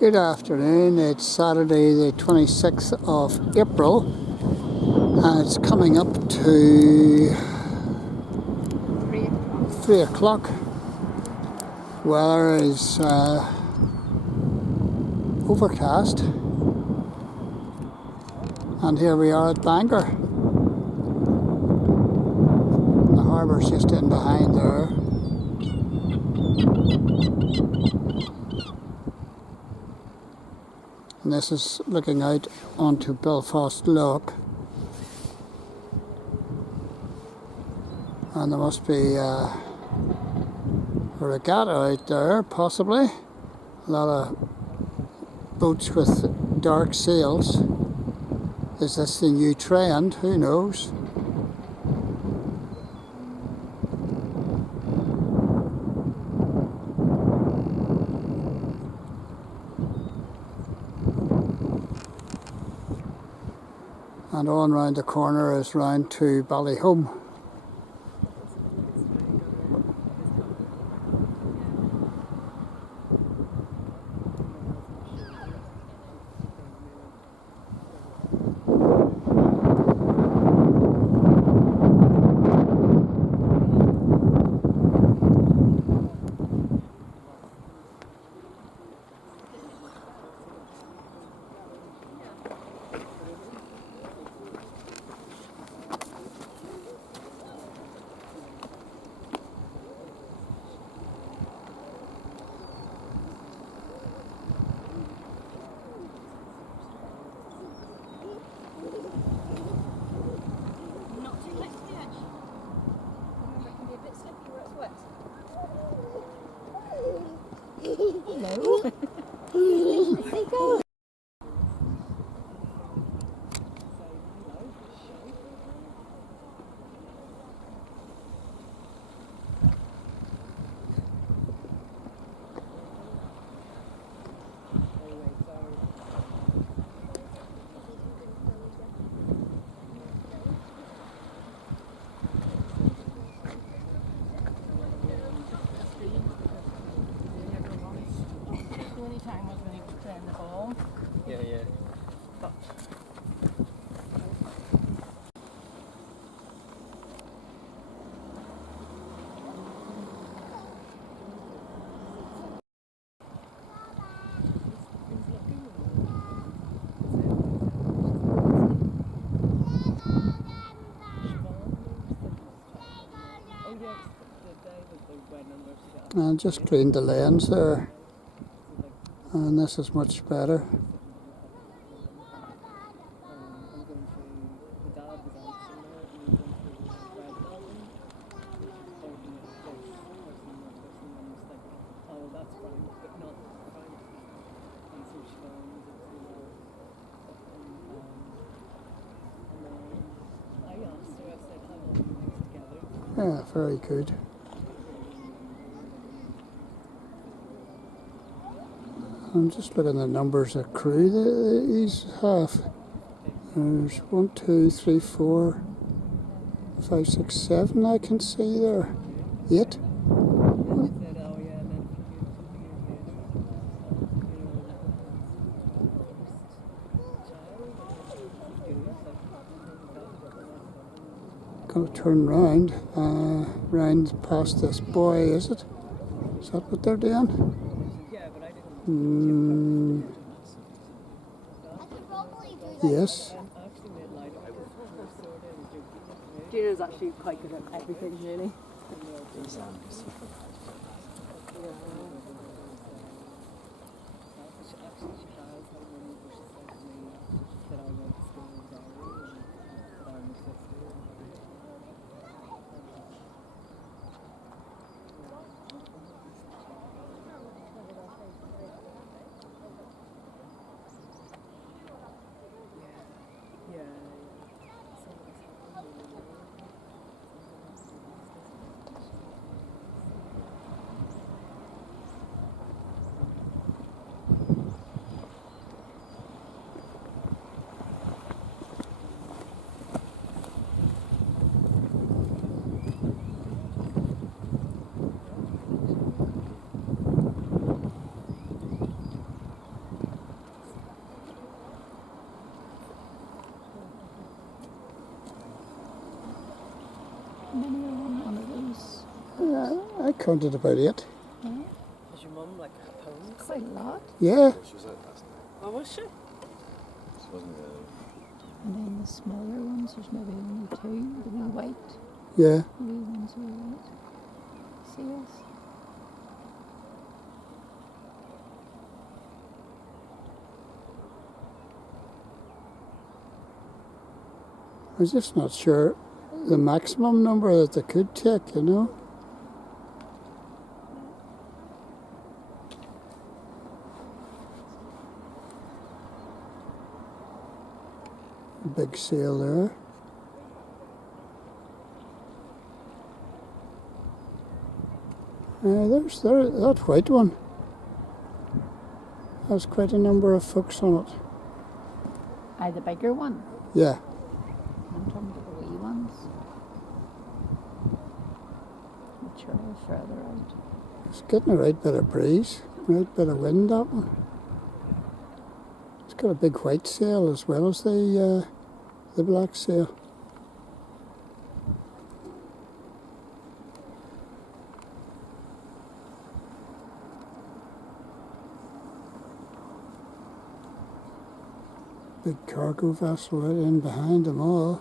Good afternoon, it's Saturday the 26th of April and it's coming up to 3 o'clock. Weather is overcast and here we are at Bangor. The harbour's just in behind there. And this is looking out onto Belfast Loch. And there must be a regatta out there, possibly. A lot of boats with dark sails. Is this the new trend? Who knows? And on round the corner is round to Ballyholme. Hello. Time was when he was playing the ball. Yeah. And just cleaned the lens there. And this is much better. Yeah, very good. I'm just looking at the numbers of crew that these have. There's 1, 2, 3, 4, 5, 6, 7 I can see there. 8. Gonna turn round, round past this buoy, is it? Is that what they're doing? Yes. Gina's actually quite good at everything, really. counted about 8. Yeah, Was your mum like a home? quite a lot. Yeah, She was out last night. Oh, was she? She wasn't And then the smaller ones, there's maybe only 2. The wee white, yeah. the wee ones are white. Sails. I'm just not sure the maximum number that they could take, you know. A big sail there. There's that white one. Has quite a number of folks on it. Aye, the bigger one. Yeah, I'm talking about the wee ones. Which are further out. it's getting a right bit of breeze, right bit of wind, that one. It's got a big white sail as well as the black sail. Big cargo vessel right in behind them all.